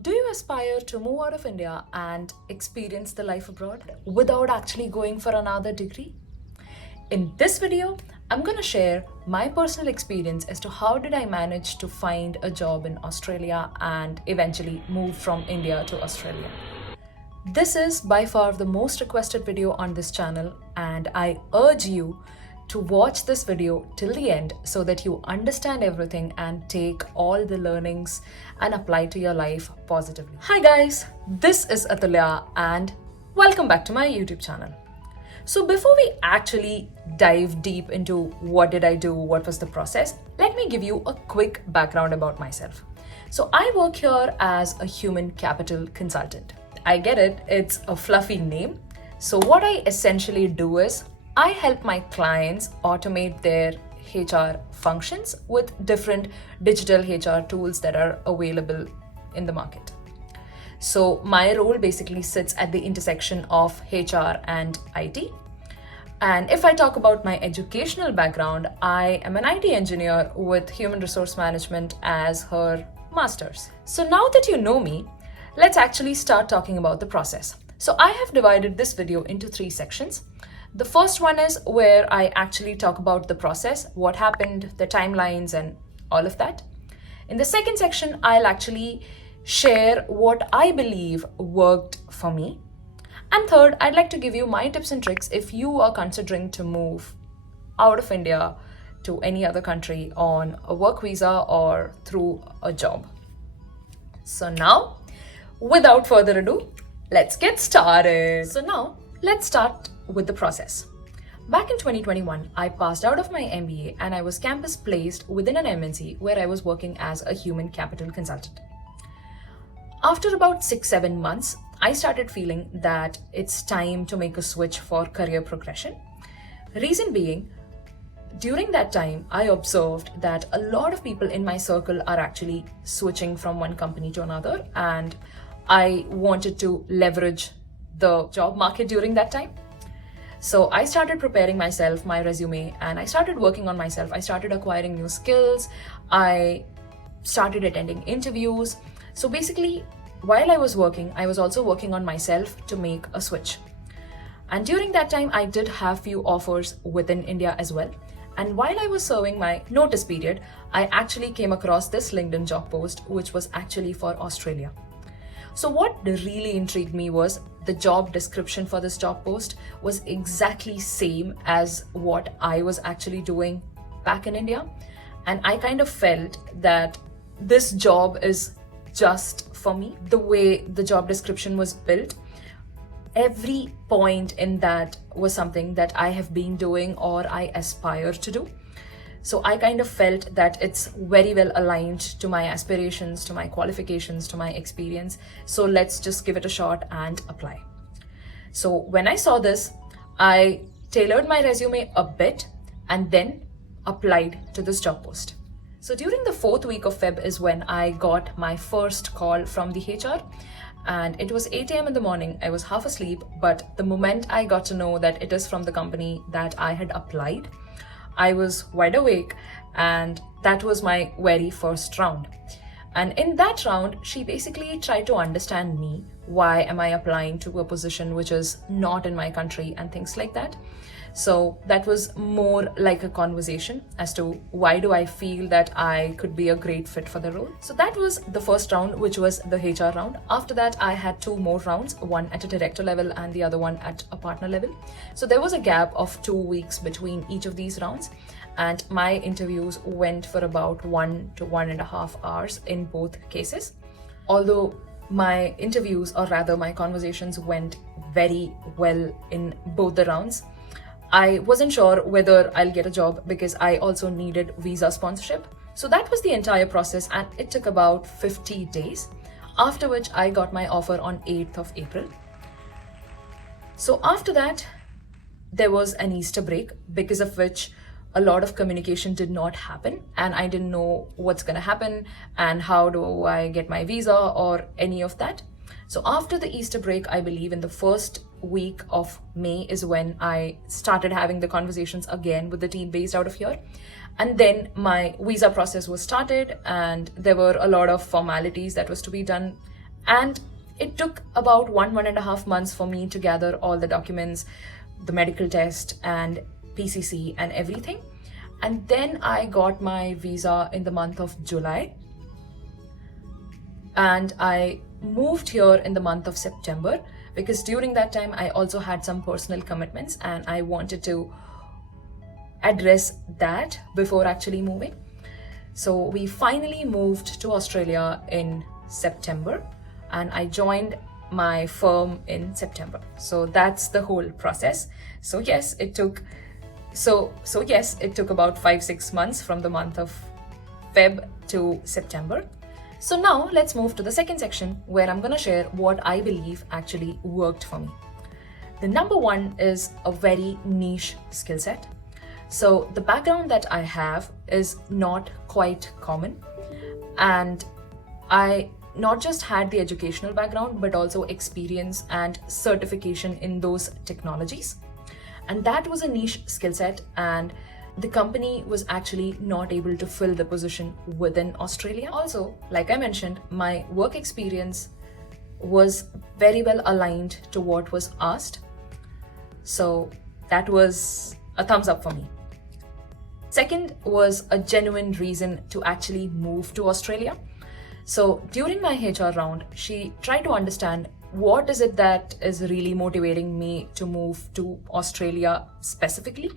Do you aspire to move out of India and experience the life abroad without actually going for another degree? In this video, I'm going to share my personal experience as to how did I manage to find a job in Australia and eventually move from India to Australia. This is by far the most requested video on this channel, and I urge you to watch this video till the end so that you understand everything and take all the learnings and apply to your life positively. Hi guys, this is Athulya and welcome back to my YouTube channel. So before we actually dive deep into what did I do, what was the process, let me give you a quick background about myself. So I work here as a human capital consultant. I get it, it's a fluffy name. So what I essentially do is I help my clients automate their HR functions with different digital HR tools that are available in the market. So my role basically sits at the intersection of HR and IT. And if I talk about my educational background, I am an IT engineer with human resource management as her master's. So now that you know me, let's actually start talking about the process. So I have divided this video into 3 sections. The first one is where I actually talk about the process, what happened, the timelines, and all of that. In the second section, I'll actually share what I believe worked for me. And third, I'd like to give you my tips and tricks if you are considering to move out of India to any other country on a work visa or through a job. So now, without further ado, let's get started. So now, let's start with the process. Back in 2021, I passed out of my MBA and I was campus placed within an MNC where I was working as a human capital consultant. After about 6-7 months, I started feeling that it's time to make a switch for career progression. Reason being, during that time, I observed that a lot of people in my circle are actually switching from one company to another, and I wanted to leverage the job market during that time. So I started preparing myself, my resume, and I started working on myself. I started acquiring new skills. I started attending interviews. So basically, while I was working, I was also working on myself to make a switch. And during that time, I did have few offers within India as well. And while I was serving my notice period, I actually came across this LinkedIn job post, which was actually for Australia. So what really intrigued me was the job description for this job post was exactly same as what I was actually doing back in India. And I kind of felt that this job is just for me. The way the job description was built, every point in that was something that I have been doing or I aspire to do. So I kind of felt that it's very well aligned to my aspirations, to my qualifications, to my experience. So let's just give it a shot and apply. So when I saw this, I tailored my resume a bit and then applied to this job post. So during the 4th week of Feb is when I got my first call from the HR, and it was 8 a.m. in the morning. I was half asleep, but the moment I got to know that it is from the company that I had applied, I was wide awake, and that was my very first round. And in that round, she basically tried to understand me. Why am I applying to a position which is not in my country and things like that? So that was more like a conversation as to why do I feel that I could be a great fit for the role. So that was the first round, which was the HR round. After that, I had 2 more rounds, one at a director level and the other one at a partner level. So there was a gap of 2 weeks between each of these rounds. And my interviews went for about 1 to 1.5 hours in both cases. Although my interviews, or rather my conversations, went very well in both the rounds, I wasn't sure whether I'll get a job because I also needed visa sponsorship. So that was the entire process, and it took about 50 days, after which I got my offer on 8th of April. So after that, there was an Easter break, because of which a lot of communication did not happen, and I didn't know what's going to happen and how do I get my visa or any of that. So after the Easter break, I believe in the first week of May is when I started having the conversations again with the team based out of here. And then my visa process was started, and there were a lot of formalities that was to be done. And it took about 1.5 months for me to gather all the documents, the medical test and PCC and everything. And then I got my visa in the month of July. And I moved here in the month of September because during that time I also had some personal commitments and I wanted to address that before actually moving. So we finally moved to Australia in September and I joined my firm in September. So that's the whole process. So yes, it took about 5-6 months from the month of Feb to September. So now let's move to the second section where I'm going to share what I believe actually worked for me. The number one is a very niche skill set. So the background that I have is not quite common, and I not just had the educational background but also experience and certification in those technologies. And that was a niche skill set, and the company was actually not able to fill the position within Australia. Also, like I mentioned, my work experience was very well aligned to what was asked. So that was a thumbs up for me. Second was a genuine reason to actually move to Australia. So during my HR round, she tried to understand what is it that is really motivating me to move to Australia specifically.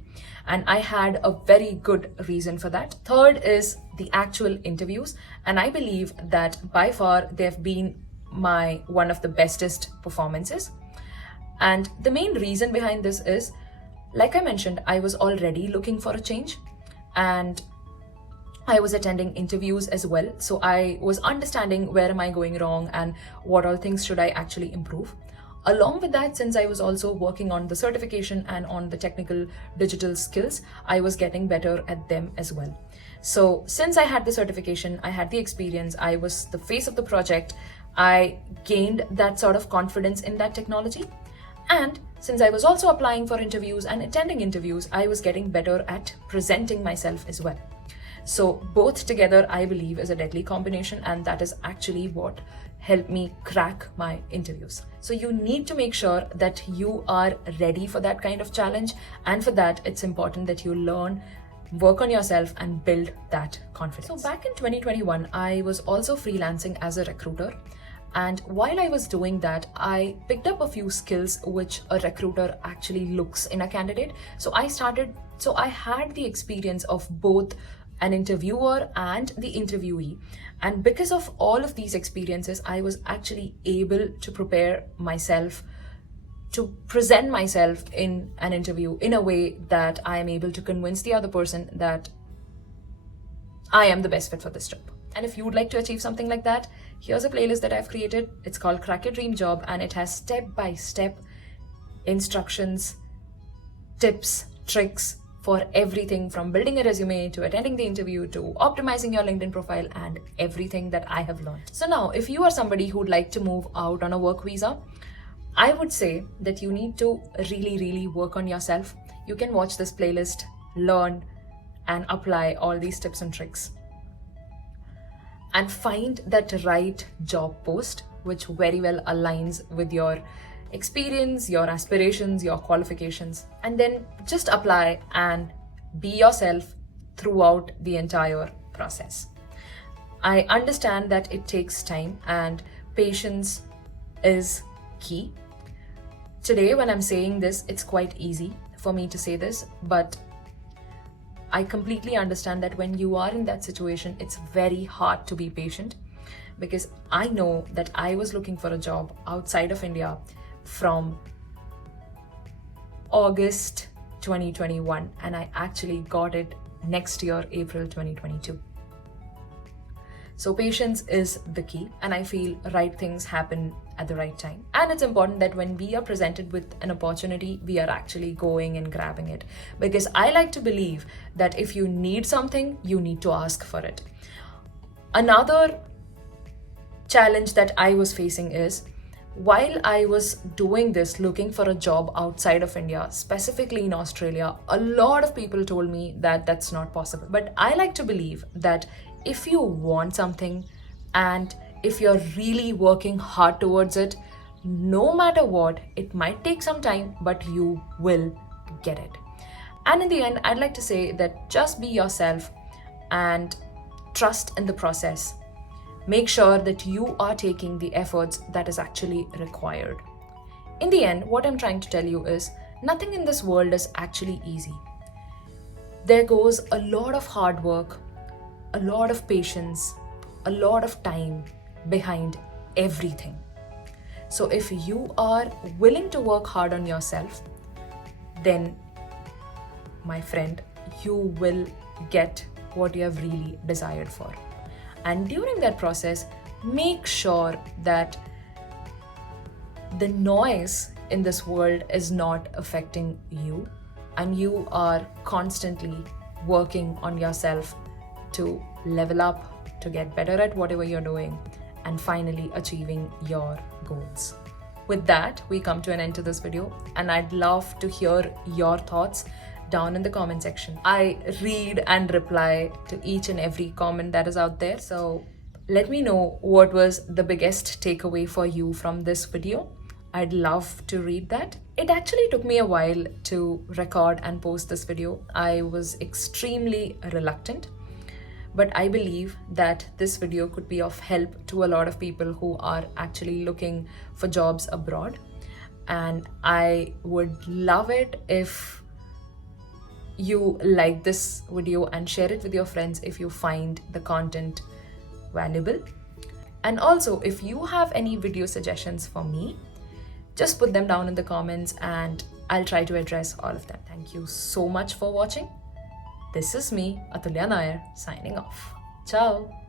And I had a very good reason for that. Third is the actual interviews. And I believe that by far they've been one of the bestest performances. And the main reason behind this is, like I mentioned, I was already looking for a change and I was attending interviews as well. So I was understanding where am I going wrong and what all things should I actually improve. Along with that, since I was also working on the certification and on the technical digital skills, I was getting better at them as well. So since I had the certification, I had the experience, I was the face of the project, I gained that sort of confidence in that technology. And since I was also applying for interviews and attending interviews, I was getting better at presenting myself as well. So both together, I believe, is a deadly combination, and that is actually what helped me crack my interviews. So you need to make sure that you are ready for that kind of challenge, and for that, it's important that you learn, work on yourself and build that confidence. So back in 2021, I was also freelancing as a recruiter. And while I was doing that, I picked up a few skills which a recruiter actually looks in a candidate. So I had the experience of both an interviewer and the interviewee. And because of all of these experiences, I was actually able to prepare myself to present myself in an interview in a way that I am able to convince the other person that I am the best fit for this job. And if you would like to achieve something like that, here's a playlist that I've created. It's called Crack Your Dream Job, and it has step-by-step instructions, tips, tricks for everything from building a resume to attending the interview to optimizing your LinkedIn profile and everything that I have learned. So now, if you are somebody who would like to move out on a work visa, I would say that you need to really, really work on yourself. You can watch this playlist, learn, and apply all these tips and tricks. And find that right job post which very well aligns with your experience, your aspirations, your qualifications, and then just apply and be yourself throughout the entire process. I understand that it takes time and patience is key. Today, when I'm saying this, it's quite easy for me to say this, but I completely understand that when you are in that situation, it's very hard to be patient, because I know that I was looking for a job outside of India from August 2021, and I actually got it next year, April 2022. So patience is the key, and I feel right things happen at the right time. And it's important that when we are presented with an opportunity, we are actually going and grabbing it. Because I like to believe that if you need something, you need to ask for it. Another challenge that I was facing is, while I was doing this, looking for a job outside of India, specifically in Australia, a lot of people told me that that's not possible. But I like to believe that if you want something and if you're really working hard towards it, no matter what, it might take some time, but you will get it. And in the end, I'd like to say that just be yourself and trust in the process. Make sure that you are taking the efforts that is actually required. In the end, what I'm trying to tell you is nothing in this world is actually easy. There goes a lot of hard work, a lot of patience, a lot of time behind everything. So if you are willing to work hard on yourself, then my friend, you will get what you have really desired for. And during that process, make sure that the noise in this world is not affecting you, and you are constantly working on yourself to level up, to get better at whatever you're doing, and finally achieving your goals. With that, we come to an end to this video, and I'd love to hear your thoughts down in the comment section. I read and reply to each and every comment that is out there. So let me know what was the biggest takeaway for you from this video. I'd love to read that. It actually took me a while to record and post this video. I was extremely reluctant, but I believe that this video could be of help to a lot of people who are actually looking for jobs abroad. And I would love it if you like this video and share it with your friends if you find the content valuable. And also, if you have any video suggestions for me, just put them down in the comments and I'll try to address all of them. Thank you so much for watching. This is me, Athulya Nair, signing off. Ciao.